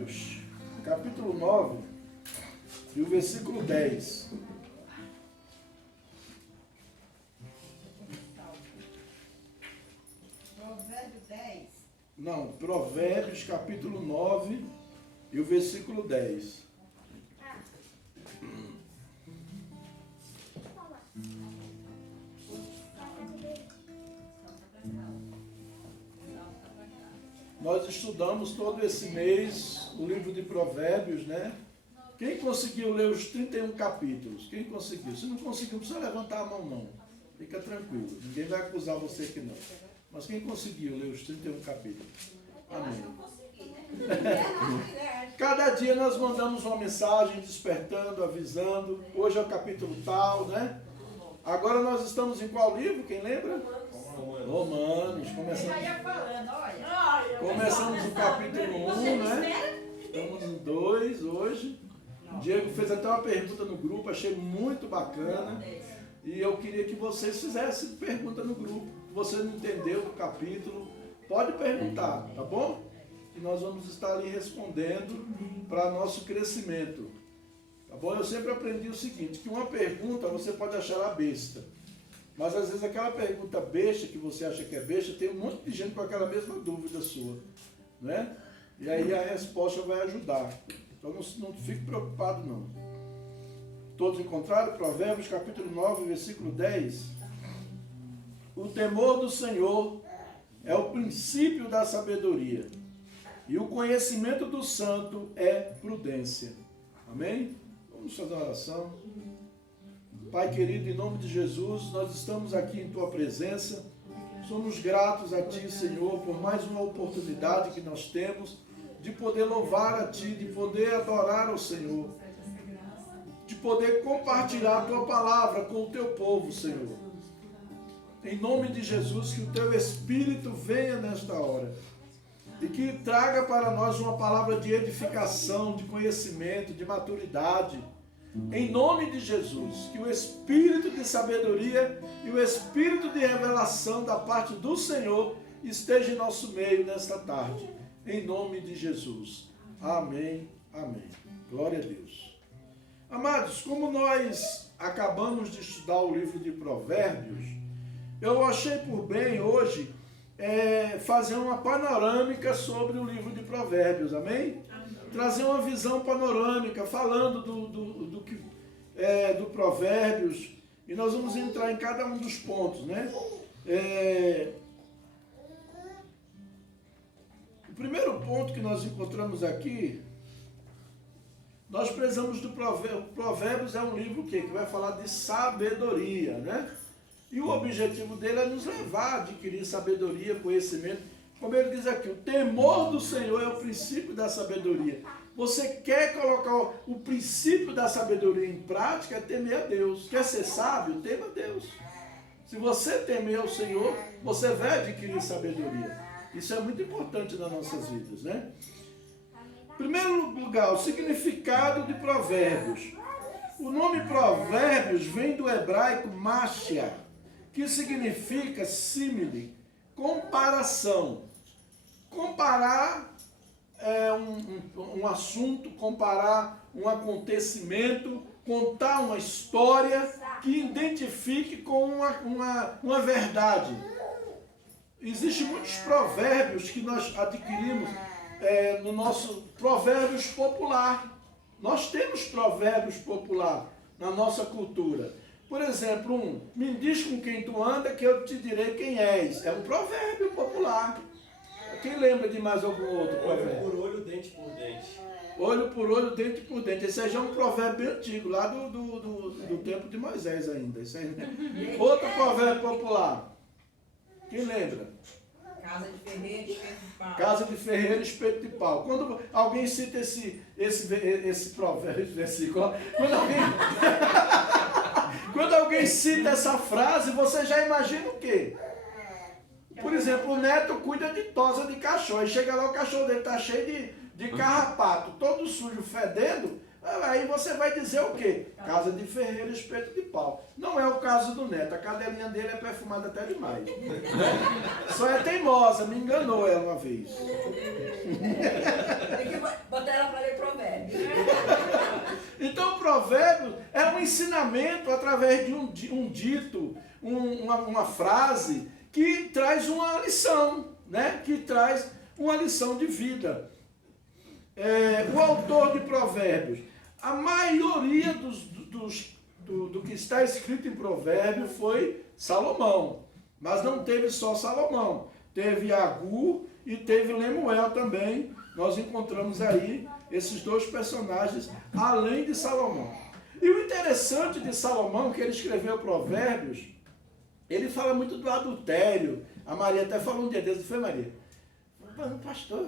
Provérbios, capítulo 9, e o versículo 10. Provérbio 10. Não, Provérbios, capítulo 9, e o versículo 10. Nós estudamos todo esse mês o livro de Provérbios, né? Quem conseguiu ler os 31 capítulos? Quem conseguiu? Se não conseguiu, não precisa levantar a mão, não. Fica tranquilo. Ninguém vai acusar você que não. Mas quem conseguiu ler os 31 capítulos? Amém. Eu consegui, né? Cada dia nós mandamos uma mensagem despertando, avisando. Hoje é o capítulo tal, né? Agora nós estamos em qual livro? Quem lembra? Romanos. Começamos o capítulo 1, né? Estamos em 2 hoje. Diego fez até uma pergunta no grupo, achei muito bacana. E eu queria que vocês fizessem pergunta no grupo. Se você não entendeu do capítulo, pode perguntar, tá bom? Que nós vamos estar ali respondendo para nosso crescimento. Tá bom? Eu sempre aprendi o seguinte, que uma pergunta você pode achar ela besta. Mas às vezes aquela pergunta besta que você acha que é besta, tem um monte de gente com aquela mesma dúvida sua, né? E aí a resposta vai ajudar. Então não fique preocupado não. Todos encontraram? Provérbios capítulo 9, versículo 10. O temor do Senhor é o princípio da sabedoria, e o conhecimento do santo é prudência. Amém? Vamos fazer uma oração. Pai querido, em nome de Jesus, nós estamos aqui em Tua presença. Somos gratos a Ti, Senhor, por mais uma oportunidade que nós temos de poder louvar a Ti, de poder adorar ao Senhor, de poder compartilhar a Tua palavra com o Teu povo, Senhor. Em nome de Jesus, que o Teu Espírito venha nesta hora e que traga para nós uma palavra de edificação, de conhecimento, de maturidade. Em nome de Jesus, que o Espírito de sabedoria e o Espírito de revelação da parte do Senhor esteja em nosso meio nesta tarde. Em nome de Jesus. Amém, amém. Glória a Deus. Amados, como nós acabamos de estudar o livro de Provérbios, eu achei por bem hoje fazer uma panorâmica sobre o livro de Provérbios, amém? Trazer uma visão panorâmica, falando do Provérbios, e nós vamos entrar em cada um dos pontos, né? O primeiro ponto que nós encontramos aqui, nós precisamos do Provérbios. É um livro que vai falar de sabedoria, né? E o objetivo dele é nos levar a adquirir sabedoria, conhecimento. Como ele diz aqui, o temor do Senhor é o princípio da sabedoria. Você quer colocar o princípio da sabedoria em prática, é temer a Deus. Quer ser sábio? Tema a Deus. Se você temer ao Senhor, você vai adquirir sabedoria. Isso é muito importante nas nossas vidas, né? Em primeiro lugar, o significado de Provérbios. O nome Provérbios vem do hebraico mashia, que significa símile, comparação. Comparar um assunto, comparar um acontecimento, contar uma história que identifique com uma verdade. Existem muitos provérbios que nós adquirimos no nosso provérbios popular. Nós temos provérbios popular na nossa cultura. Por exemplo, me diz com quem tu anda que eu te direi quem és. É um provérbio popular. Quem lembra de mais algum outro provérbio? Olho por olho, dente por dente. Olho por olho, dente por dente. Esse aí já é um provérbio bem antigo, lá do tempo de Moisés ainda. Isso aí, né? Outro provérbio popular. Quem lembra? Casa de ferreiro, espeto de pau. Casa de ferreiro, espeto de pau. Quando alguém cita esse provérbio, esse versículo, quando alguém cita essa frase, você já imagina o quê? Por exemplo, o neto cuida de tosa de cachorro. Aí chega lá, o cachorro dele está cheio de carrapato, todo sujo, fedendo. Aí você vai dizer o quê? Casa de ferreiro, espeto de pau. Não é o caso do neto. A cadelinha dele é perfumada até demais. Só é teimosa, me enganou ela uma vez. Tem que botar ensinamento através de um dito, uma frase que traz uma lição, né? Que traz uma lição de vida. O autor de Provérbios, a maioria do que está escrito em Provérbios foi Salomão, mas não teve só Salomão, teve Agur e teve Lemuel também. Nós encontramos aí esses dois personagens, além de Salomão. E o interessante de Salomão, que ele escreveu Provérbios, ele fala muito do adultério. A Maria até falou um dia desses, não foi, Maria? Pastor,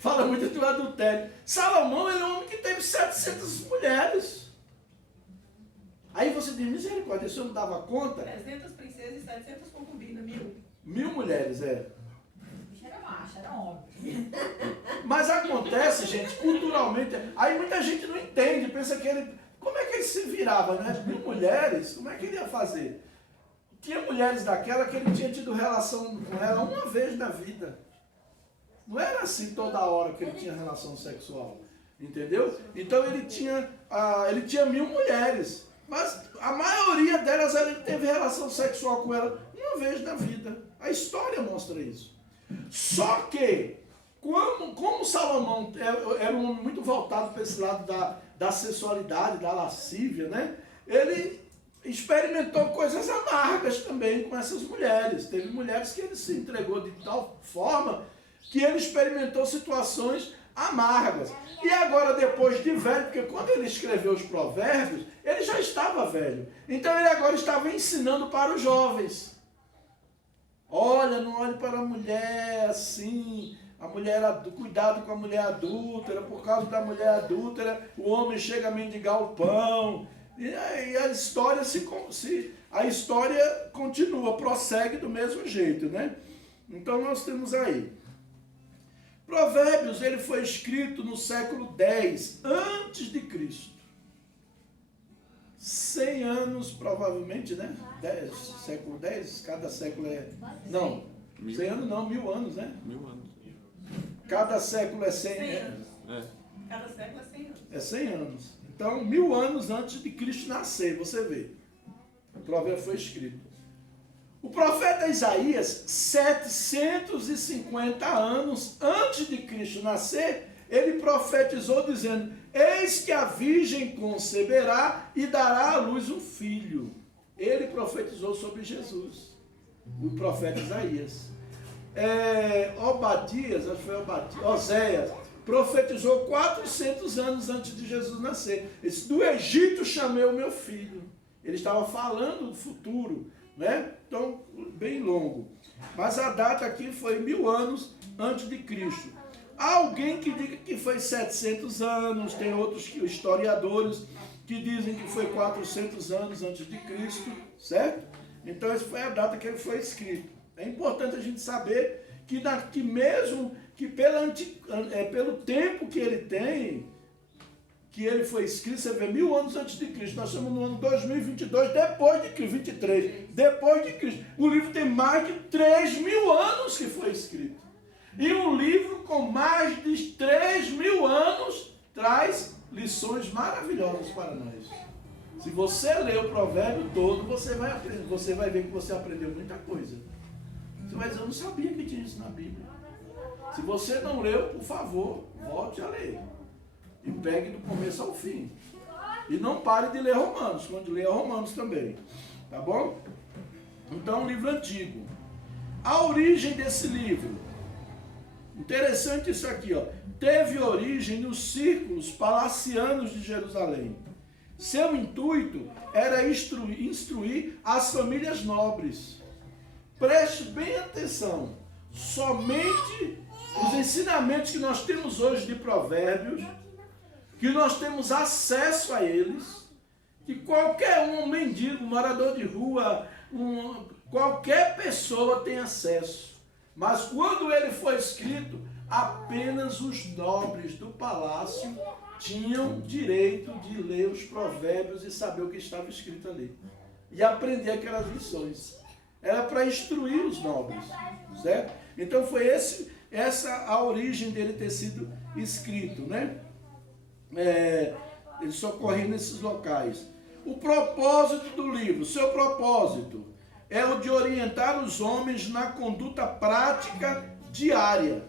fala muito do adultério. Salomão, ele é um homem que teve 700 mulheres. Aí você diz, misericórdia, o senhor não dava conta? 300 princesas e 700 concubinas, 1000 mulheres, era macho, era homem. Mas acontece, gente, culturalmente, aí muita gente não entende, pensa que ele, como é que ele se virava, né? 1000 mulheres, como é que ele ia fazer? Tinha mulheres daquela que ele tinha tido relação com ela uma vez na vida. Não era assim toda hora que ele tinha relação sexual, entendeu? Então ele tinha 1000 mulheres, mas a maioria delas ele teve relação sexual com ela uma vez na vida. A história mostra isso. Só que, como Salomão era um homem muito voltado para esse lado da sensualidade, da lascívia, né? Ele experimentou coisas amargas também com essas mulheres. Teve mulheres que ele se entregou de tal forma que ele experimentou situações amargas. E agora, depois de velho, porque quando ele escreveu os Provérbios, ele já estava velho. Então ele agora estava ensinando para os jovens. Olha, não olhe para a mulher assim, cuidado com a mulher adúltera, por causa da mulher adúltera, o homem chega a mendigar o pão. E a história a história continua, prossegue do mesmo jeito, né? Então nós temos aí. Provérbios, ele foi escrito no século X antes de Cristo. 100 anos provavelmente, né? Século X, cada século é... Não, 100 anos não, 1000 anos, né? 1000 anos. Cada século é 100 anos. Cada século é 100 anos. É 100 anos. Então, 1000 anos antes de Cristo nascer, você vê. O provérbio foi escrito. O profeta Isaías, 750 anos antes de Cristo nascer, ele profetizou dizendo, eis que a virgem conceberá e dará à luz um filho. Ele profetizou sobre Jesus, o profeta Isaías. Oséias, profetizou 400 anos antes de Jesus nascer. Esse, do Egito chamei o meu filho. Ele estava falando do futuro, né? Então, bem longo. Mas a data aqui foi 1000 anos antes de Cristo. Há alguém que diga que foi 700 anos, tem outros historiadores que dizem que foi 400 anos antes de Cristo, certo? Então, essa foi a data que ele foi escrito. É importante a gente saber que mesmo que pelo tempo que ele tem, que ele foi escrito, você vê 1000 anos antes de Cristo, nós estamos no ano 2022, depois de Cristo, 23, depois de Cristo. O livro tem mais de 3000 anos que foi escrito. E um livro com mais de 3000 anos traz lições maravilhosas para nós. Se você ler o provérbio todo, você vai aprender, você vai ver que você aprendeu muita coisa. Você vai dizer, eu não sabia que tinha isso na Bíblia. Se você não leu, por favor, volte a ler. E pegue do começo ao fim. E não pare de ler Romanos, quando ler Romanos também. Tá bom? Então, um livro antigo. A origem desse livro. Interessante isso aqui, ó. Teve origem nos círculos palacianos de Jerusalém. Seu intuito era instruir as famílias nobres. Preste bem atenção. Somente os ensinamentos que nós temos hoje de Provérbios, que nós temos acesso a eles, que qualquer um mendigo, morador de rua, qualquer pessoa tem acesso. Mas quando ele foi escrito, apenas os nobres do palácio tinham direito de ler os provérbios e saber o que estava escrito ali. E aprender aquelas lições. Era para instruir os nobres, certo? Então foi essa a origem dele ter sido escrito, né? Ele socorria nesses locais. O propósito do livro, seu propósito é o de orientar os homens na conduta prática diária.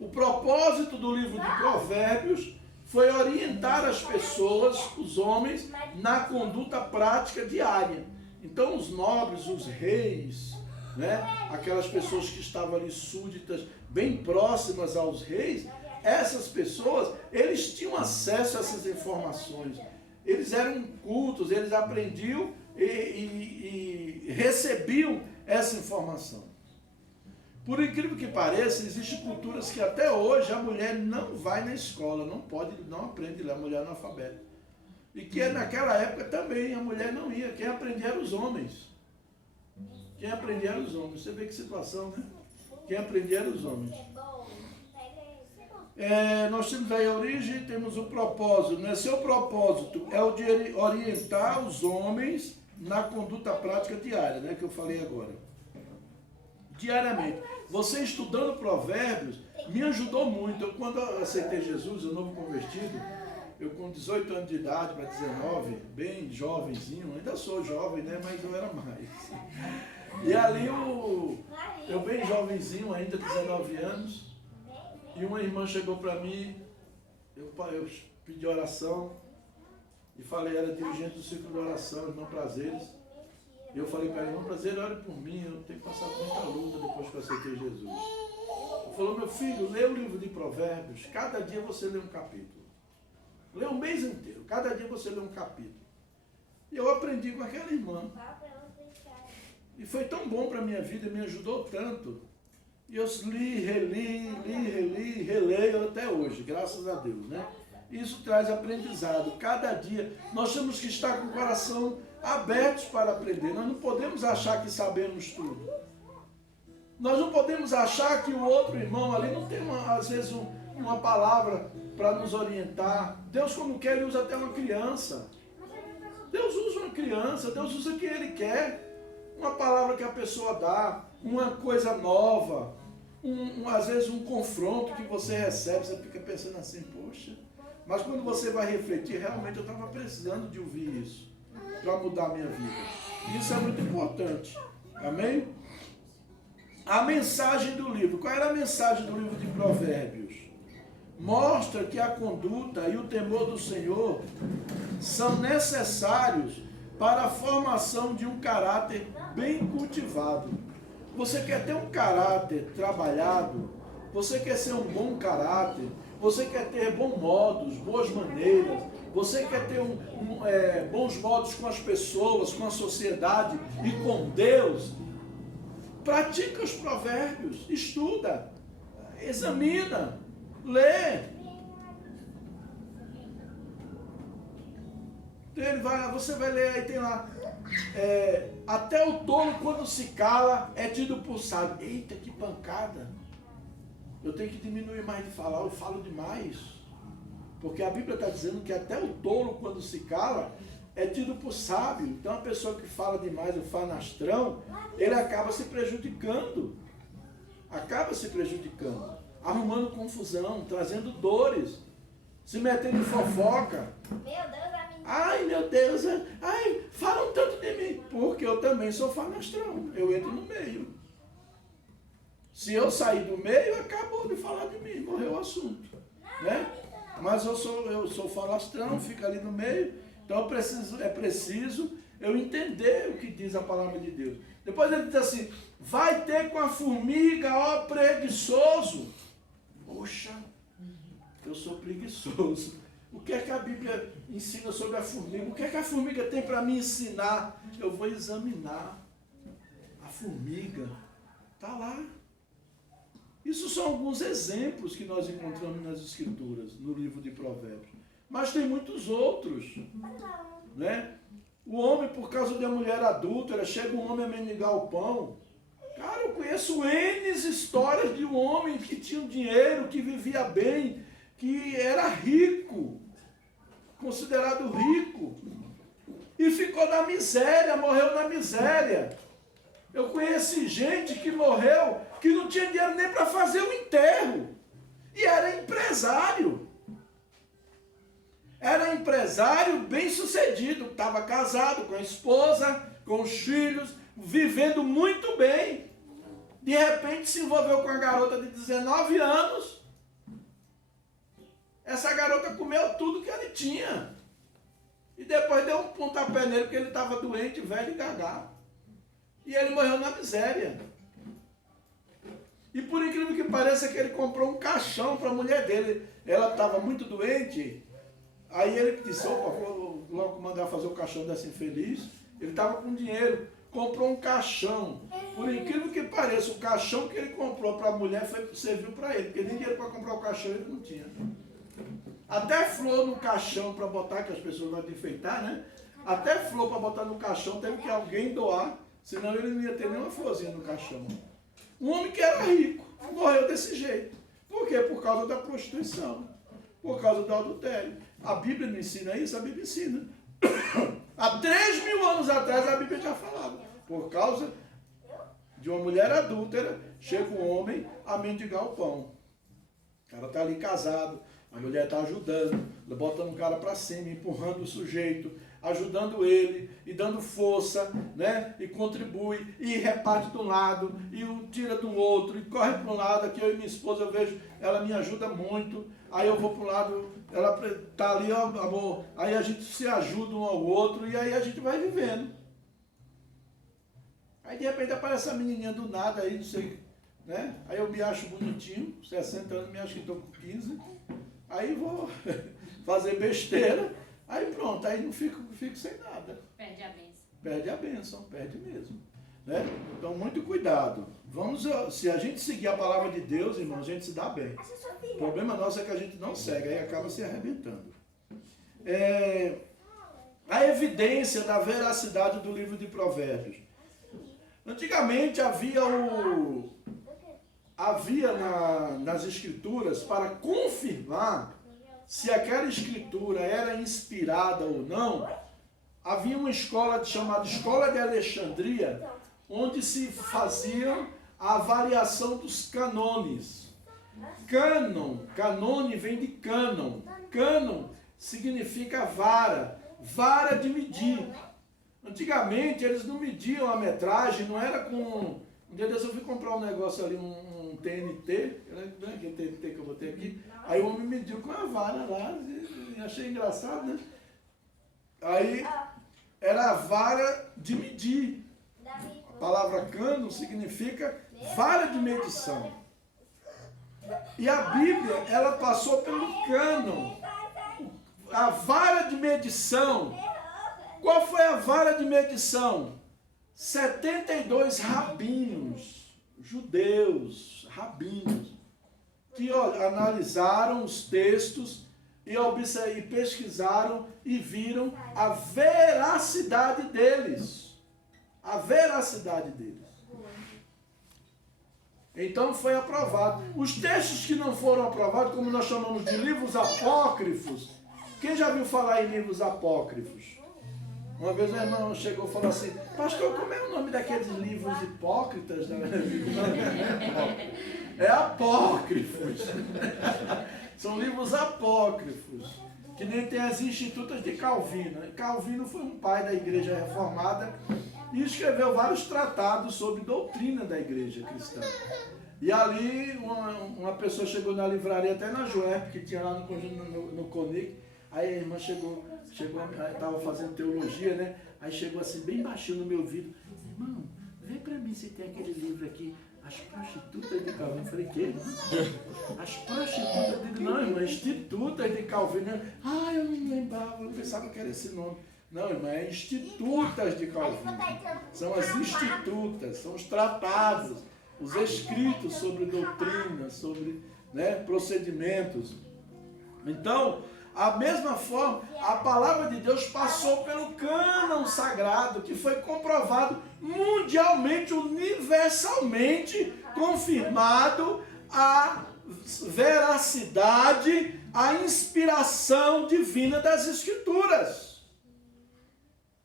O propósito do livro de Provérbios foi orientar as pessoas, os homens, na conduta prática diária. Então os nobres, os reis, né, aquelas pessoas que estavam ali súditas, bem próximas aos reis, essas pessoas, eles tinham acesso a essas informações. Eles eram cultos, eles aprendiam e recebiam essa informação. Por incrível que pareça, existem culturas que até hoje a mulher não vai na escola, não aprende lá, a mulher analfabeta. E que naquela época também a mulher não ia, quem aprendia eram os homens. Quem aprendia eram os homens. Você vê que situação, né? Quem aprendia eram os homens. Nós temos aí a origem, temos o propósito, né? Seu propósito é o de orientar os homens na conduta prática diária, né? Que eu falei agora. Diariamente. Você estudando Provérbios me ajudou muito. Eu, quando eu aceitei Jesus, eu novo convertido, eu com 18 anos de idade para 19, bem jovenzinho, ainda sou jovem, né? Mas eu era mais. E ali eu bem jovenzinho ainda, 19 anos, e uma irmã chegou para mim, eu pedi oração, e falei, era dirigente do ciclo de oração, irmão Prazeres. E eu falei para ela, irmão Prazeres, ore por mim, eu tenho passado muita luta depois que eu aceitei Jesus. Ele falou, meu filho, lê o livro de Provérbios, cada dia você lê um capítulo. Lê um mês inteiro, cada dia você lê um capítulo. E eu aprendi com aquela irmã. E foi tão bom para a minha vida, me ajudou tanto. E eu releio até hoje, graças a Deus, né? Isso traz aprendizado. Cada dia nós temos que estar com o coração abertos para aprender. Nós não podemos achar que sabemos tudo. Nós não podemos achar que o outro irmão ali não tem, às vezes, uma palavra para nos orientar. Deus, como quer, Ele usa até uma criança. Deus usa uma criança, Deus usa o que Ele quer. Uma palavra que a pessoa dá, uma coisa nova, às vezes um confronto que você recebe, você fica pensando assim, poxa, mas quando você vai refletir, realmente eu estava precisando de ouvir isso, para mudar a minha vida. Isso é muito importante. Amém? A mensagem do livro. Qual era a mensagem do livro de Provérbios? Mostra que a conduta e o temor do Senhor são necessários para a formação de um caráter bem cultivado. Você quer ter um caráter trabalhado, você quer ser um bom caráter, você quer ter bons modos, boas maneiras, você quer ter bons modos com as pessoas, com a sociedade e com Deus, pratica os provérbios, estuda, examina, lê. Você vai ler aí, tem lá, até o tolo quando se cala é tido por sábio. Eita, que pancada! Eu tenho que diminuir mais de falar, eu falo demais. Porque a Bíblia está dizendo que até o tolo quando se cala é tido por sábio. Então a pessoa que fala demais, o fanastrão, ele acaba se prejudicando. Arrumando confusão, trazendo dores, se metendo em fofoca. Ai, meu Deus, falam tanto de mim, porque eu também sou fanastrão, eu entro no meio. Se eu sair do meio, acabou de falar de mim, morreu o assunto, né? Mas eu sou falastrão, fico ali no meio, então é preciso eu entender o que diz a palavra de Deus. Depois ele diz assim, vai ter com a formiga, ó preguiçoso. Poxa, eu sou preguiçoso. O que é que a Bíblia ensina sobre a formiga? O que é que a formiga tem para me ensinar? Eu vou examinar. A formiga está lá. Isso são alguns exemplos que nós encontramos nas Escrituras, no livro de Provérbios. Mas tem muitos outros. Né? O homem, por causa da mulher adúltera, chega um homem a mendigar o pão. Cara, eu conheço N histórias de um homem que tinha dinheiro, que vivia bem, que era rico, considerado rico, e ficou na miséria, morreu na miséria. Eu conheci gente que morreu, que não tinha dinheiro nem para fazer o enterro, e era empresário. Era empresário bem-sucedido, estava casado com a esposa, com os filhos, vivendo muito bem. De repente se envolveu com uma garota de 19 anos. Essa garota comeu tudo que ele tinha. E depois deu um pontapé nele porque ele estava doente, velho e gagá. E ele morreu na miséria. E por incrível que pareça que ele comprou um caixão para a mulher dele. Ela estava muito doente. Aí ele disse, opa, vou logo mandar fazer o caixão dessa infeliz. Ele estava com dinheiro, comprou um caixão. Por incrível que pareça, o caixão que ele comprou para a mulher serviu para ele. Porque nem dinheiro para comprar o caixão ele não tinha. Até flor no caixão para botar, que as pessoas vão enfeitar, né? Até flor para botar no caixão teve que alguém doar, senão ele não ia ter nenhuma florzinha no caixão. Um homem que era rico, morreu desse jeito. Por quê? Por causa da prostituição, por causa do adultério. A Bíblia não ensina isso, a Bíblia ensina. Há 3.000 anos atrás a Bíblia já falava. Por causa de uma mulher adúltera, chega um homem a mendigar o pão. O cara está ali casado. A mulher está ajudando, botando o cara para cima, empurrando o sujeito, ajudando ele e dando força, né? E contribui, e reparte de um lado, e tira do outro, e corre para um lado. Aqui eu e minha esposa, eu vejo, ela me ajuda muito. Aí eu vou para um lado, ela está ali, ó, amor. Aí a gente se ajuda um ao outro, e aí a gente vai vivendo. Aí de repente aparece a menininha do nada, aí não sei, né? Aí eu me acho bonitinho, 60 anos, me acho que estou com 15. Aí vou fazer besteira, aí pronto, aí não fico sem nada. Perde a bênção. Perde a bênção, perde mesmo. Né? Então, muito cuidado. Se a gente seguir a palavra de Deus, irmão, a gente se dá bem. O problema nosso é que a gente não segue, aí acaba se arrebentando. A evidência da veracidade do livro de Provérbios. Antigamente havia nas escrituras, para confirmar se aquela escritura era inspirada ou não, havia uma escola chamada Escola de Alexandria, onde se fazia a avaliação dos canones. Canone vem de cânon. Cânon significa vara, vara de medir. Antigamente eles não mediam a metragem, não era com... Um dia desse eu fui comprar um negócio ali, um TNT, não é aquele TNT que eu botei aqui, aí o homem mediu com a vara lá, e achei engraçado, né? Aí era a vara de medir. A palavra cano significa vara de medição. E a Bíblia, ela passou pelo cânon, a vara de medição. Qual foi a vara de medição? 72 rabinos, judeus, rabinos, que analisaram os textos e pesquisaram e viram a veracidade deles. A veracidade deles. Então foi aprovado. Os textos que não foram aprovados, como nós chamamos de livros apócrifos, quem já viu falar em livros apócrifos? Uma vez meu irmão chegou e falou assim, pastor, como é o nome daqueles livros hipócritas? É apócrifos. São livros apócrifos, que nem tem as Institutas de Calvino. Calvino foi um pai da igreja reformada e escreveu vários tratados sobre doutrina da igreja cristã. E ali uma pessoa chegou na livraria, até na Joep, que tinha lá no Conic, aí a irmã chegou, estava fazendo teologia, né? Aí chegou assim, bem baixinho no meu ouvido, irmão, vê para mim se tem aquele livro aqui, As Prostitutas de Calvino. Eu falei, que? As Prostitutas de... Não, irmã, Institutas de Calvino. Ah, eu não lembrava, eu pensava que era esse nome. Não, irmã, é Institutas de Calvino. São as institutas, são os tratados, os escritos sobre doutrina, sobre, né, procedimentos. Então, a mesma forma, a palavra de Deus passou pelo cânon sagrado, que foi comprovado mundialmente, universalmente, confirmado a veracidade, a inspiração divina das Escrituras.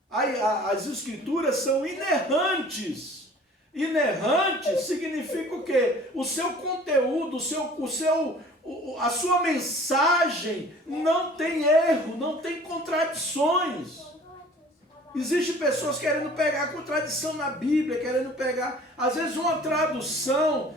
As Escrituras são inerrantes. Inerrante significa o quê? O seu conteúdo, a sua mensagem não tem erro, não tem contradições. Existem pessoas querendo pegar a contradição na Bíblia, querendo pegar, às vezes, uma tradução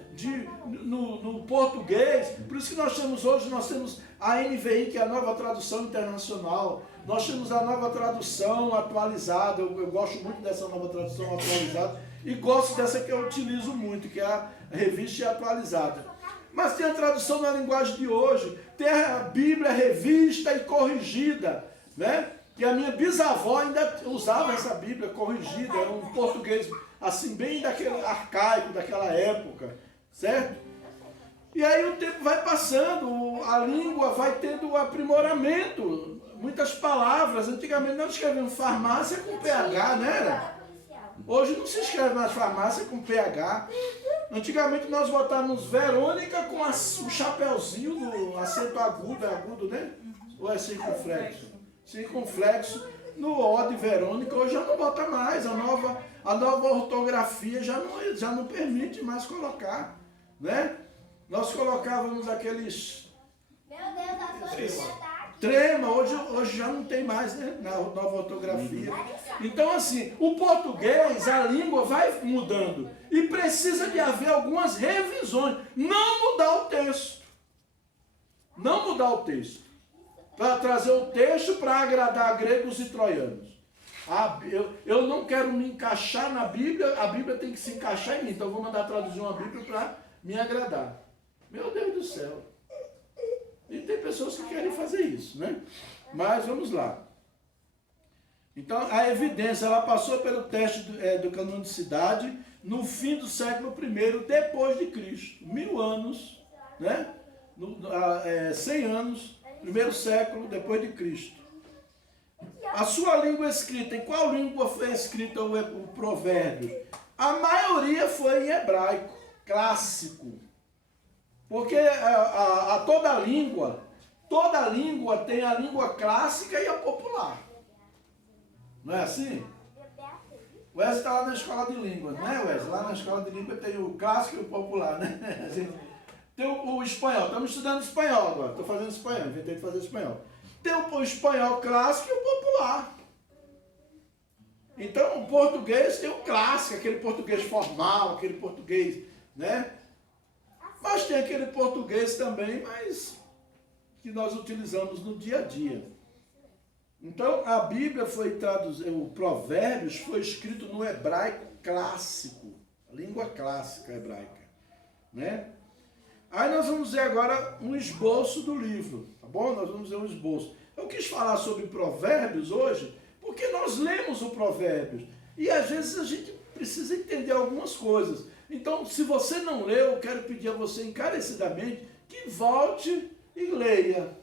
no português. Por isso que nós temos a NVI, que é a Nova Tradução Internacional. Nós temos a Nova Tradução Atualizada. Eu gosto muito dessa Nova Tradução Atualizada. E gosto dessa que eu utilizo muito, que é a Revista Atualizada. Mas tem a tradução na linguagem de hoje. Tem a Bíblia Revista e Corrigida, né? Que a minha bisavó ainda usava essa Bíblia corrigida, é um português assim, bem daquele arcaico, daquela época, certo? E aí o tempo vai passando, a língua vai tendo aprimoramento, muitas palavras. Antigamente nós escrevíamos farmácia com PH, né? Era? Hoje não se escreve mais farmácia com PH. Antigamente nós botávamos Verônica com o chapéuzinho do acento agudo, é agudo, né? Ou é circunflexo? Circunflexo no O de Verônica. Hoje já não bota mais, a nova ortografia já não permite mais colocar, né? Nós colocávamos aqueles trema, hoje já não tem mais, né? Na nova ortografia. Então, assim, o português, a língua vai mudando e precisa de haver algumas revisões, não mudar o texto, para trazer o texto para agradar gregos e troianos. Eu não quero me encaixar na Bíblia, a Bíblia tem que se encaixar em mim, então eu vou mandar traduzir uma Bíblia para me agradar. Meu Deus do céu. E tem pessoas que querem fazer isso, né? Mas vamos lá. Então, a evidência, ela passou pelo teste do canonicidade no fim do século I depois de Cristo. 1000 anos, né? 100 anos, primeiro século depois de Cristo. A sua língua escrita, em qual língua foi escrita o provérbio? A maioria foi em hebraico, clássico. Porque toda língua tem a língua clássica e a popular. Não é assim? O Wesley está lá na escola de língua, não é, Wesley? Lá na escola de língua tem o clássico e o popular, né? Assim, tem o espanhol, estamos estudando espanhol agora, estou fazendo espanhol, inventei de fazer espanhol. Tem o espanhol clássico e o popular. Então, o português tem o clássico, aquele português formal, aquele português, né? Mas tem aquele português também, mas que nós utilizamos no dia a dia. Então, a Bíblia foi traduzida, o Provérbios foi escrito no hebraico clássico, a língua clássica hebraica, né? Aí nós vamos ver agora um esboço do livro, tá bom? Nós vamos ver um esboço. Eu quis falar sobre Provérbios hoje, porque nós lemos o Provérbios e às vezes a gente precisa entender algumas coisas. Então, se você não leu, eu quero pedir a você encarecidamente que volte e leia.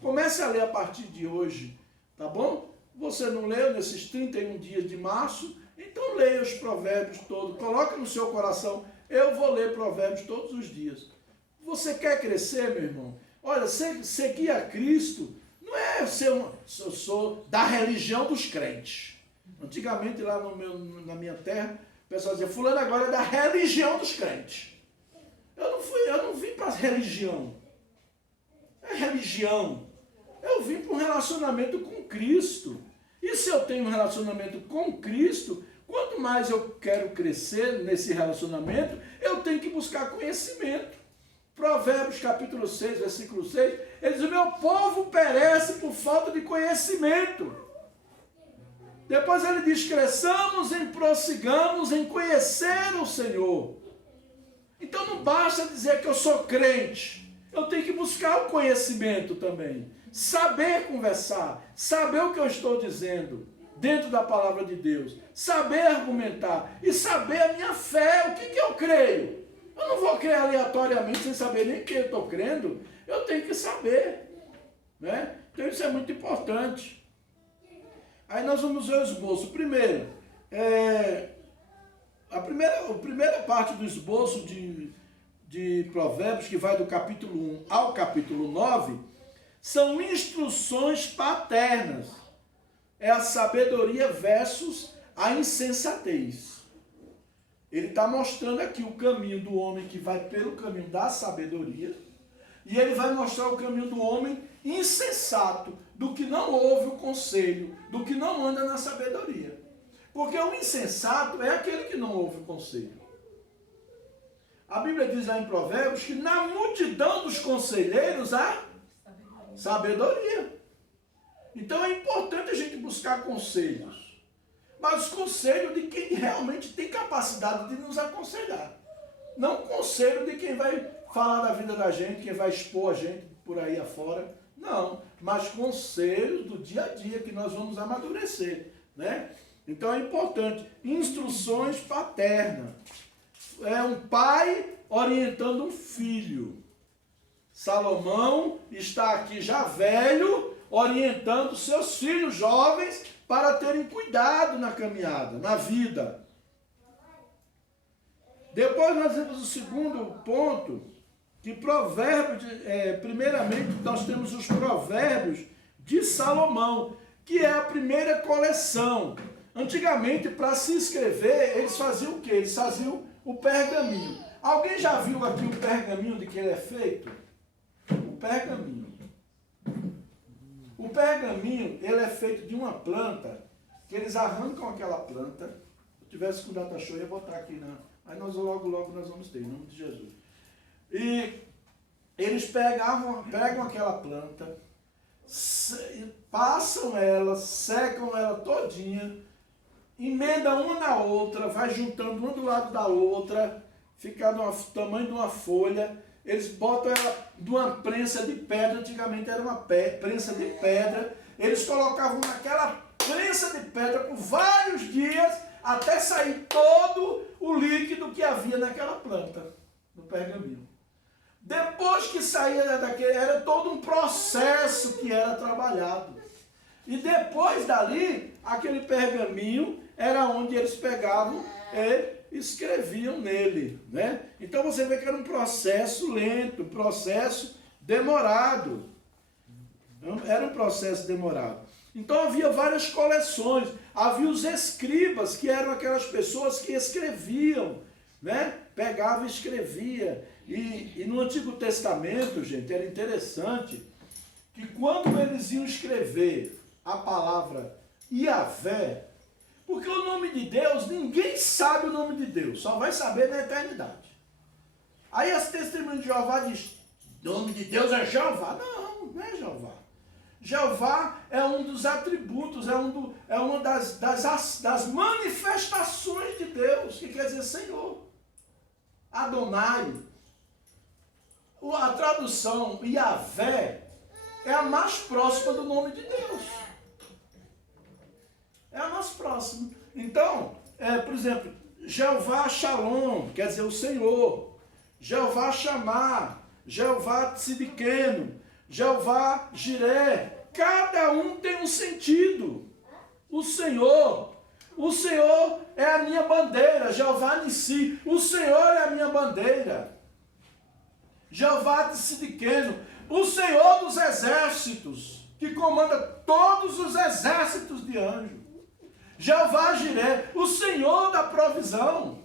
Comece a ler a partir de hoje, tá bom? Você não leu nesses 31 dias de março, então leia os provérbios todos. Coloque no seu coração, eu vou ler provérbios todos os dias. Você quer crescer, meu irmão? Olha, seguir a Cristo não é eu sou da religião dos crentes. Antigamente, lá na minha terra, o pessoal dizia, fulano agora é da religião dos crentes. Eu não vim para a religião. É religião. Eu vim para um relacionamento com Cristo. E se eu tenho um relacionamento com Cristo, quanto mais eu quero crescer nesse relacionamento, eu tenho que buscar conhecimento. Provérbios capítulo 6, versículo 6, ele diz, o meu povo perece por falta de conhecimento. Depois ele diz, cresçamos e prossigamos em conhecer o Senhor. Então não basta dizer que eu sou crente. Eu tenho que buscar o conhecimento também. Saber conversar, saber o que eu estou dizendo dentro da palavra de Deus. Saber argumentar e saber a minha fé, o que eu creio. Eu não vou crer aleatoriamente sem saber nem o que eu estou crendo. Eu tenho que saber, né? Então isso é muito importante. Aí nós vamos ver o esboço. Primeiro, a primeira parte do esboço de Provérbios, que vai do capítulo 1 ao capítulo 9, são instruções paternas. É a sabedoria versus a insensatez. Ele está mostrando aqui o caminho do homem que vai pelo caminho da sabedoria E ele vai mostrar o caminho do homem insensato, do que não ouve o conselho, do que não anda na sabedoria. Porque o insensato é aquele que não ouve o conselho. A Bíblia diz lá em Provérbios que na multidão dos conselheiros há sabedoria. Então é importante a gente buscar conselhos. Mas conselho de quem realmente tem capacidade de nos aconselhar. Não conselho de quem vai falar da vida da gente, quem vai expor a gente por aí afora. Não, mas conselhos do dia a dia que nós vamos amadurecer, né? Então é importante. Instruções paternas. É um pai orientando um filho. Salomão está aqui já velho, orientando seus filhos jovens para terem cuidado na caminhada, na vida. Depois nós temos o segundo ponto, que primeiramente nós temos os provérbios de Salomão, que é a primeira coleção. Antigamente, para se escrever, eles faziam o quê? Eles faziam o pergaminho. Alguém já viu aqui o pergaminho de que ele é feito? O pergaminho. O pergaminho, ele é feito de uma planta, que eles arrancam aquela planta. Se eu tivesse com data show, eu ia botar aqui, aí nós logo nós vamos ter, em nome de Jesus. E eles pegam aquela planta, passam ela, secam ela todinha, emendam uma na outra, vai juntando uma do lado da outra, fica do tamanho de uma folha. Eles botam ela de uma prensa de pedra, antigamente era uma prensa de pedra, eles colocavam naquela prensa de pedra por vários dias, até sair todo o líquido que havia naquela planta, no pergaminho. Depois que saía daquele, era todo um processo que era trabalhado. E depois dali, aquele pergaminho era onde eles pegavam e escreviam nele, né? Então você vê que era um processo lento, um processo demorado. Era um processo demorado. Então havia várias coleções, havia os escribas, que eram aquelas pessoas que escreviam, né? Pegava e escrevia. E no Antigo Testamento, gente, era interessante que quando eles iam escrever a palavra Yahvé, porque o nome de Deus, ninguém sabe o nome de Deus, só vai saber na eternidade. Aí as testemunhas de Jeová dizem, o nome de Deus é Jeová. Não, não é Jeová. Jeová é um dos atributos, é uma das manifestações de Deus, que quer dizer Senhor. Adonai. A tradução Yahvé é a mais próxima do nome de Deus. É a mais próxima. Então, por exemplo, Jeová Shalom, quer dizer o Senhor. Jeová Shammah, Jeová Tzidkenu, Jeová Jireh. Cada um tem um sentido. O Senhor é a minha bandeira. Jeová Nissi, o Senhor é a minha bandeira. Jeová Tzidkenu, o Senhor dos exércitos, que comanda todos os exércitos de anjos. Jeová Jireh, o Senhor da provisão.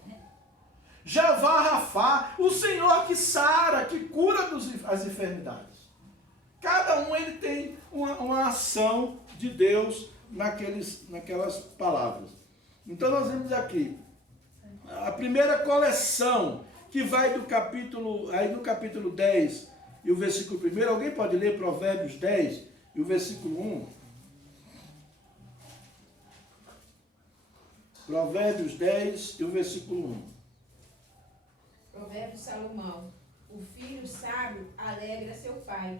Jeová Rafá, o Senhor que sara, que cura as enfermidades. Cada um ele tem uma ação de Deus naquelas palavras. Então nós vemos aqui a primeira coleção que vai do capítulo 10 e o versículo 1. Alguém pode ler Provérbios 10 e o versículo 1? Provérbios 10 e o versículo 1. Provérbio de Salomão. O filho sábio alegra seu pai,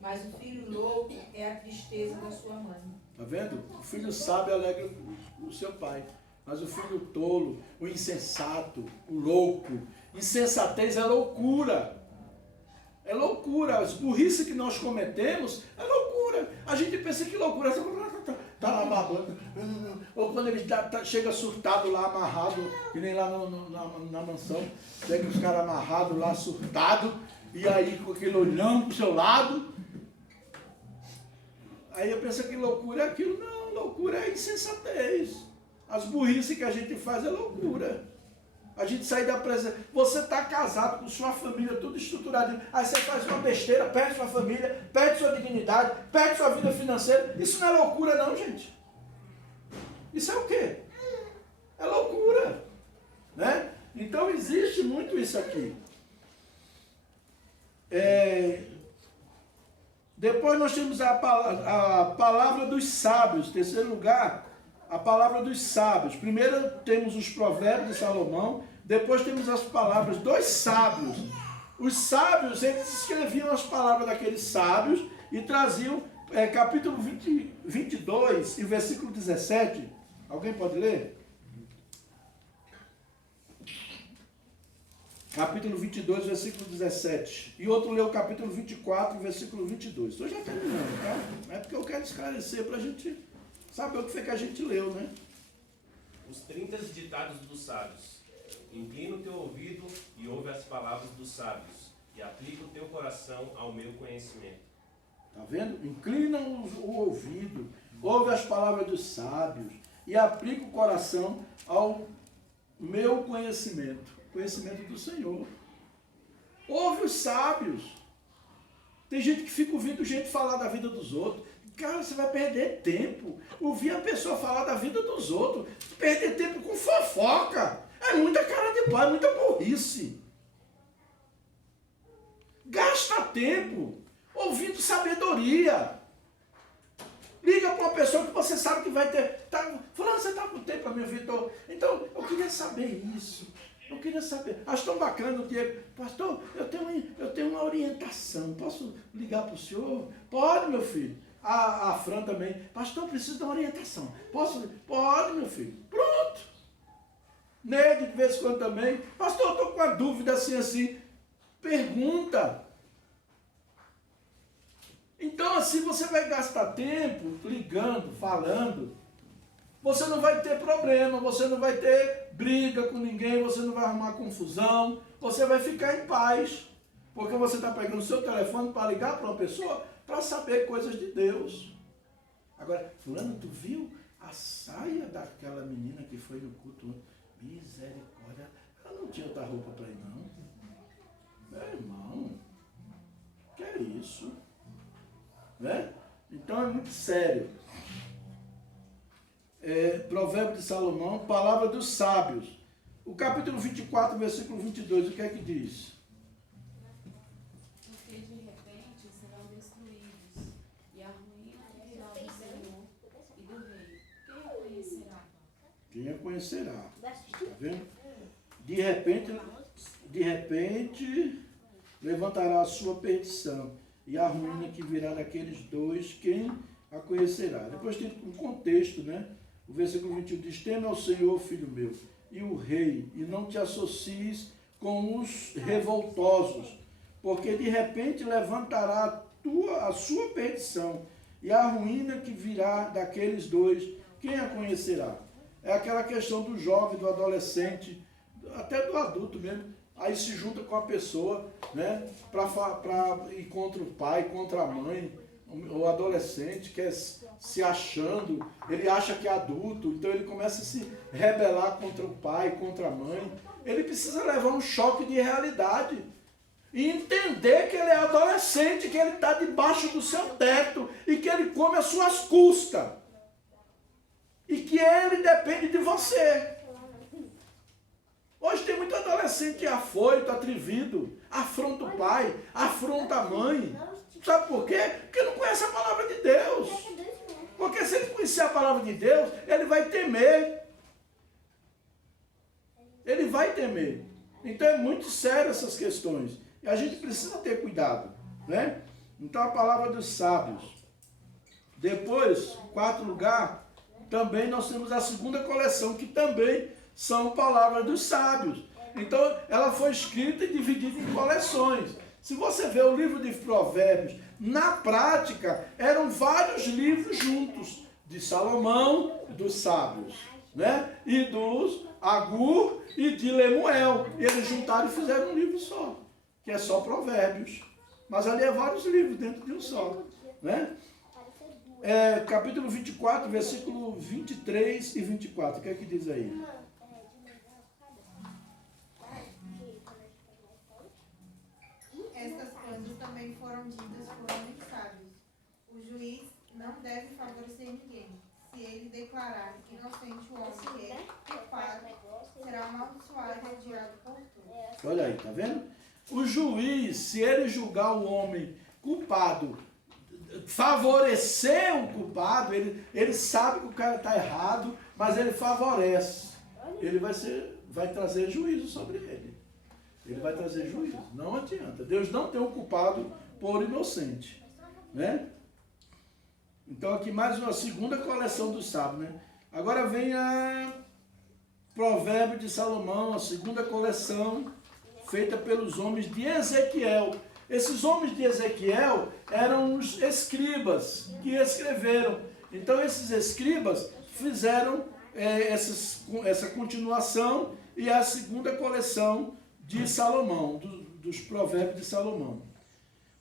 mas o filho louco é a tristeza da sua mãe. Está vendo? O filho sábio alegra o seu pai, mas o filho tolo, o insensato, o louco. Insensatez é loucura. É loucura. As burrices que nós cometemos é loucura. A gente pensa que loucura está lá babando. Ou quando ele chega surtado lá, amarrado, que nem lá na mansão, tem os caras amarrados lá, surtado, e aí com aquele olhando para o seu lado. Aí eu penso que loucura é aquilo. Não, loucura é insensatez. As burrices que a gente faz é loucura. A gente sair da presença. Você está casado com sua família, tudo estruturado. Aí você faz uma besteira, perde sua família, perde sua dignidade, perde sua vida financeira. Isso não é loucura não, gente. Isso é o quê? É loucura. Né? Então existe muito isso aqui. Depois nós temos a palavra dos sábios. Terceiro lugar, a palavra dos sábios. Primeiro temos os provérbios de Salomão. Depois temos as palavras dos sábios. Os sábios, eles escreviam as palavras daqueles sábios e traziam, capítulo 22 e versículo 17. Alguém pode ler? Capítulo 22, versículo 17. E outro leu o capítulo 24, versículo 22. Estou já terminando, tá? É porque eu quero esclarecer para a gente saber o que foi que a gente leu, né? Os 30 ditados dos sábios. Inclina o teu ouvido e ouve as palavras dos sábios, e aplica o teu coração ao meu conhecimento. Tá vendo? Inclina o ouvido, ouve as palavras dos sábios, e aplica o coração ao meu conhecimento. Conhecimento do Senhor. Ouve os sábios. Tem gente que fica ouvindo gente falar da vida dos outros. Cara, você vai perder tempo. Ouvir a pessoa falar da vida dos outros. Perder tempo com fofoca. É muita cara de pau, é muita burrice. Gasta tempo ouvindo sabedoria. Liga para uma pessoa que você sabe que vai ter. Fulano, você está com tempo para me ouvir? Então, eu queria saber isso. Eu queria saber. Acho tão bacana o Diego. Pastor, eu tenho uma orientação. Posso ligar para o senhor? Pode, meu filho. A Fran também. Pastor, preciso de uma orientação. Posso? Pode, meu filho. Pronto. Neide, de vez em quando também. Pastor, eu estou com uma dúvida assim. Pergunta. Então, assim, você vai gastar tempo ligando, falando. Você não vai ter problema, você não vai ter briga com ninguém, você não vai arrumar confusão, você vai ficar em paz. Porque você está pegando o seu telefone para ligar para uma pessoa para saber coisas de Deus. Agora, fulano, tu viu a saia daquela menina que foi no culto? Misericórdia, ela não tinha outra roupa para ir, não. Meu irmão, que é isso? Né? Então é muito sério. Provérbio de Salomão, palavra dos sábios. O capítulo 24, versículo 22, o que é que diz? Porque de repente serão destruídos, e a ruína virá do Senhor e do rei. Quem a conhecerá? Quem a conhecerá? Está vendo? De repente, levantará a sua perdição, e a ruína que virá daqueles dois, quem a conhecerá? Depois tem um contexto, né? O versículo 21 diz: teme ao Senhor, filho meu, e o rei, e não te associes com os revoltosos, porque de repente levantará a sua perdição, e a ruína que virá daqueles dois, quem a conhecerá? É aquela questão do jovem, do adolescente, até do adulto mesmo. Aí se junta com a pessoa, né, para ir contra o pai, contra a mãe. O adolescente quer se achando, ele acha que é adulto, então ele começa a se rebelar contra o pai, contra a mãe. Ele precisa levar um choque de realidade e entender que ele é adolescente, que ele está debaixo do seu teto e que ele come às suas custas e que ele depende de você. Hoje tem muito adolescente afoito, atrevido, afronta o pai, afronta a mãe. Sabe por quê? Porque não conhece a palavra de Deus. Porque se ele conhecer a palavra de Deus, ele vai temer. Ele vai temer. Então é muito sério essas questões. E a gente precisa ter cuidado, né? Então a palavra dos sábios. Depois, quarto lugar, também nós temos a segunda coleção, que também são palavras dos sábios. Então ela foi escrita e dividida em coleções. Se você vê o livro de Provérbios, na prática, eram vários livros juntos, de Salomão, dos sábios, né? E dos Agur e de Lemuel. E eles juntaram e fizeram um livro só, que é só Provérbios. Mas ali é vários livros dentro de um só, né? Capítulo 24, versículo 23 e 24. O que é que diz aí? escapará. Inocente o homem que faz, será amaldiçoado e odiado por todos. Olha aí, tá vendo? O juiz, se ele julgar o homem culpado, favorecer o culpado, ele sabe que o cara está errado, mas ele favorece. Ele vai trazer juízo sobre ele. Ele vai trazer juízo. Não adianta. Deus não tem o culpado por inocente. Né? Então aqui mais uma segunda coleção do sábio. Né? Agora vem a Provérbio de Salomão, a segunda coleção feita pelos homens de Ezequiel. Esses homens de Ezequiel eram os escribas que escreveram. Então esses escribas fizeram essa continuação e a segunda coleção de Salomão, dos Provérbios de Salomão.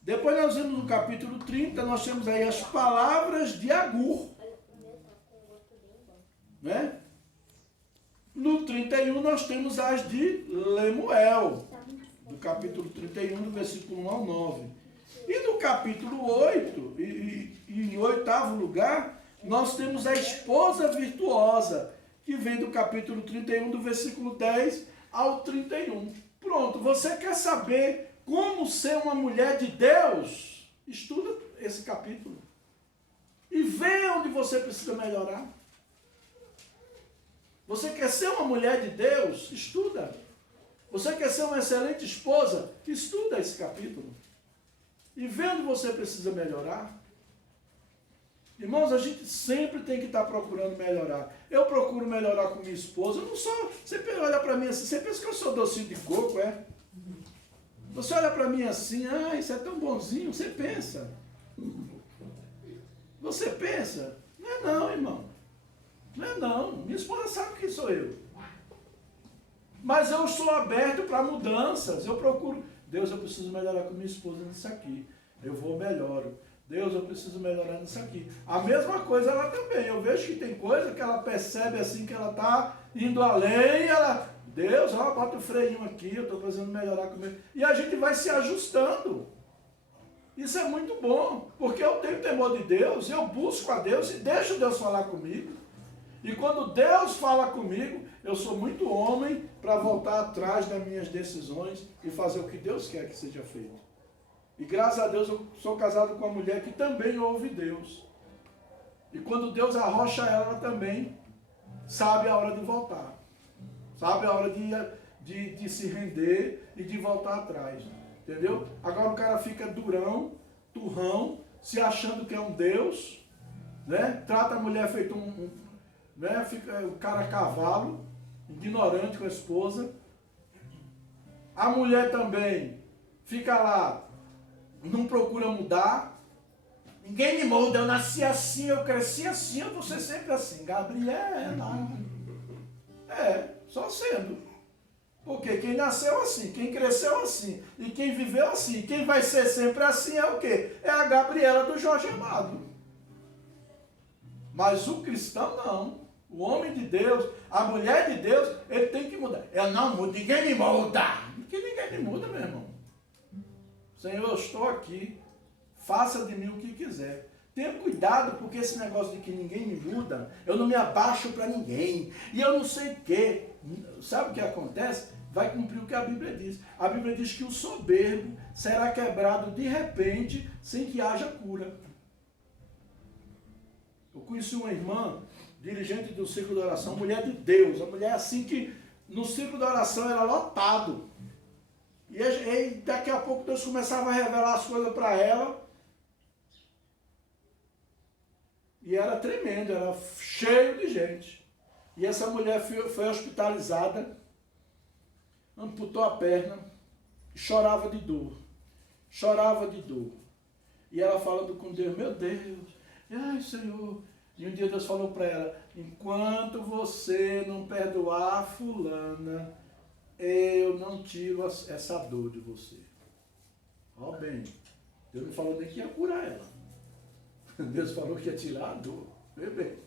Depois nós vemos no capítulo 30, nós temos aí as palavras de Agur. Né? No 31 nós temos as de Lemuel, do capítulo 31, do versículo 1 ao 9. E no capítulo 8, e em oitavo lugar, nós temos a esposa virtuosa, que vem do capítulo 31, do versículo 10 ao 31. Pronto, você quer saber como ser uma mulher de Deus? Estuda esse capítulo. E vê onde você precisa melhorar. Você quer ser uma mulher de Deus? Estuda. Você quer ser uma excelente esposa? Estuda esse capítulo. E vê onde você precisa melhorar. Irmãos, a gente sempre tem que estar procurando melhorar. Eu procuro melhorar com minha esposa. Eu não sou... Você olha para mim assim, você pensa que eu sou docinho de coco, é? Você olha para mim assim, isso é tão bonzinho. Você pensa. Você pensa? Não é não, irmão. Não é não. Minha esposa sabe quem sou eu. Mas eu sou aberto para mudanças. Eu procuro... Deus, eu preciso melhorar com minha esposa nisso aqui. Eu vou, melhoro. Deus, eu preciso melhorar nisso aqui. A mesma coisa ela também. Eu vejo que tem coisa que ela percebe assim, que ela está indo além, ela... Deus, bota o freio aqui, eu estou precisando melhorar comigo. E a gente vai se ajustando. Isso é muito bom, porque eu tenho temor de Deus, eu busco a Deus e deixo Deus falar comigo. E quando Deus fala comigo, eu sou muito homem para voltar atrás das minhas decisões e fazer o que Deus quer que seja feito. E graças a Deus eu sou casado com uma mulher que também ouve Deus. E quando Deus arrocha ela, ela também sabe a hora de voltar. Sabe a hora de se render e de voltar atrás. Entendeu? Agora o cara fica durão, turrão, se achando que é um Deus, né? Trata a mulher feito né? Fica o cara cavalo, ignorante com a esposa. A mulher também fica lá, não procura mudar. Ninguém me muda, eu nasci assim, eu cresci assim, eu vou ser sempre assim. Gabriela. Só sendo. Porque quem nasceu assim, quem cresceu assim, e quem viveu assim, quem vai ser sempre assim é o quê? É a Gabriela do Jorge Amado. Mas o cristão não. O homem de Deus, a mulher de Deus, ele tem que mudar. Eu não mudo, ninguém me muda. Ninguém me muda, meu irmão. Senhor, eu estou aqui. Faça de mim o que quiser. Tenha cuidado, porque esse negócio de que ninguém me muda, eu não me abaixo para ninguém. E eu não sei o quê. Sabe o que acontece? Vai cumprir o que a Bíblia diz. A Bíblia diz que o soberbo será quebrado de repente, sem que haja cura. Eu conheci uma irmã, dirigente do círculo de oração, mulher de Deus. Uma mulher assim que no círculo de oração era lotado. E daqui a pouco Deus começava a revelar as coisas para ela. E era tremendo, era cheio de gente. E essa mulher foi hospitalizada, amputou a perna, chorava de dor. Chorava de dor. E ela falando com Deus, meu Deus, ai Senhor. E um dia Deus falou para ela, enquanto você não perdoar a fulana, eu não tiro essa dor de você. Ó bem, Deus não falou nem que ia curar ela. Deus falou que ia tirar a dor. Bem.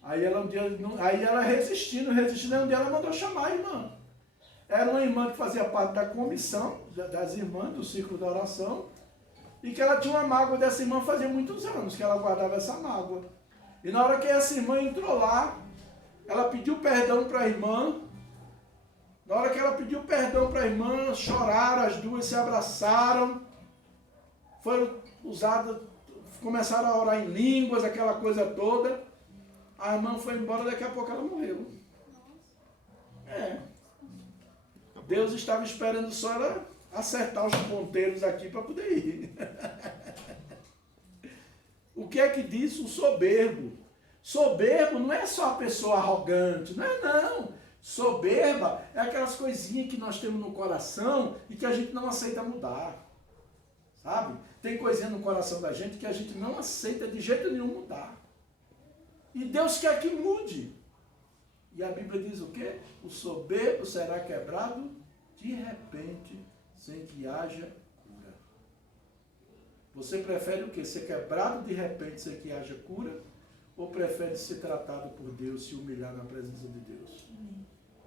Aí ela resistindo, aí um dia ela mandou chamar a irmã. Era uma irmã que fazia parte da comissão das irmãs do círculo da oração, e que ela tinha uma mágoa dessa irmã fazia muitos anos que ela guardava essa mágoa. E na hora que essa irmã entrou lá, ela pediu perdão para a irmã. Na hora que ela pediu perdão para a irmã, choraram, as duas se abraçaram, foram usadas, começaram a orar em línguas, aquela coisa toda. A irmã foi embora, daqui a pouco ela morreu. Deus estava esperando só ela acertar os ponteiros aqui para poder ir. O que é que diz o soberbo? Soberbo não é só a pessoa arrogante, não. Soberba é aquelas coisinhas que nós temos no coração e que a gente não aceita mudar. Sabe? Tem coisinha no coração da gente que a gente não aceita de jeito nenhum mudar. E Deus quer que mude. E a Bíblia diz o quê? O soberbo será quebrado de repente, sem que haja cura. Você prefere o quê? Ser quebrado de repente sem que haja cura? Ou prefere ser tratado por Deus, se humilhar na presença de Deus?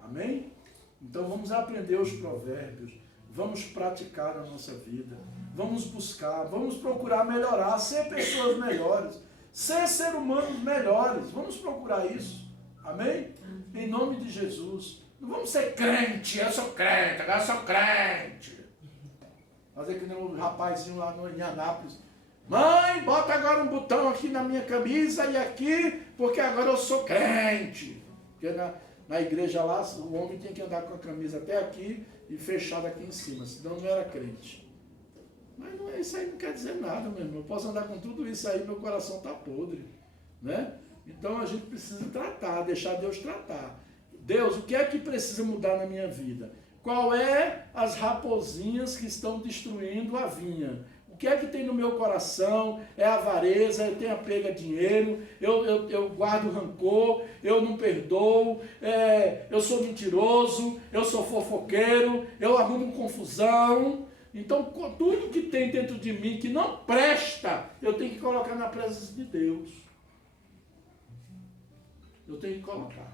Amém? Então vamos aprender os provérbios, vamos praticar na nossa vida, vamos buscar, vamos procurar melhorar, ser pessoas melhores, ser humanos melhores, vamos procurar isso. Amém? Em nome de Jesus. Não vamos ser crente, eu sou crente, agora eu sou crente. Fazer que nem um rapazinho lá em Anápolis. Mãe, bota agora um botão aqui na minha camisa e aqui, porque agora eu sou crente. Porque na igreja lá, o homem tinha que andar com a camisa até aqui e fechada aqui em cima, senão não era crente. Mas não é, isso aí não quer dizer nada, meu irmão. Eu posso andar com tudo isso aí, meu coração está podre. Né? Então a gente precisa tratar, deixar Deus tratar. Deus, o que é que precisa mudar na minha vida? Qual é as raposinhas que estão destruindo a vinha? O que é que tem no meu coração? É avareza, eu tenho apego a dinheiro, eu guardo rancor, eu não perdoo, eu sou mentiroso, eu sou fofoqueiro, eu arrumo confusão. Então, tudo que tem dentro de mim que não presta, eu tenho que colocar na presença de Deus. Eu tenho que colocar.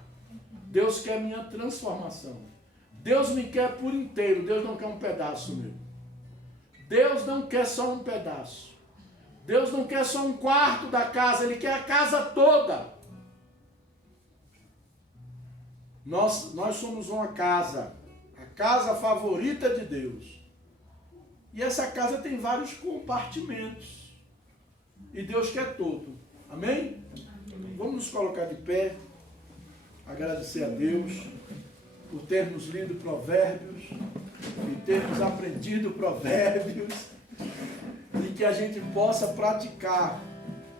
Deus quer minha transformação. Deus me quer por inteiro. Deus não quer um pedaço meu. Deus não quer só um pedaço. Deus não quer só um quarto da casa. Ele quer a casa toda. Nós somos uma casa. A casa favorita de Deus. E essa casa tem vários compartimentos. E Deus quer todo. Amém? Vamos nos colocar de pé. Agradecer a Deus por termos lido provérbios e termos aprendido provérbios e que a gente possa praticar,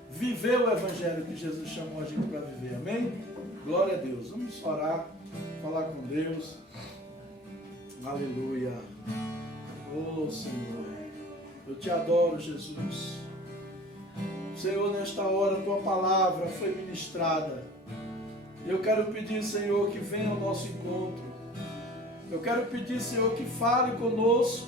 viver o evangelho que Jesus chamou a gente para viver. Amém? Glória a Deus. Vamos orar, falar com Deus. Aleluia. Oh Senhor, eu te adoro, Jesus. Senhor, nesta hora tua palavra foi ministrada. Eu quero pedir, Senhor, que venha ao nosso encontro. Eu quero pedir, Senhor, que fale conosco,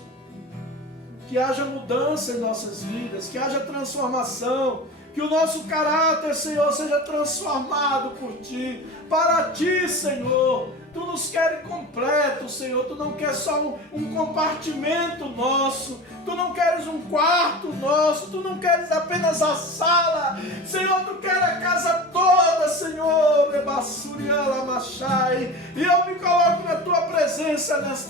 que haja mudança em nossas vidas, que haja transformação, que o nosso caráter, Senhor, seja transformado por Ti, para Ti, Senhor. Tu nos queres completo, Senhor. Tu não queres só um compartimento nosso. Tu não queres um quarto nosso. Tu não queres apenas a sala. Senhor, Tu queres a casa toda, Senhor. E eu me coloco na Tua presença nesta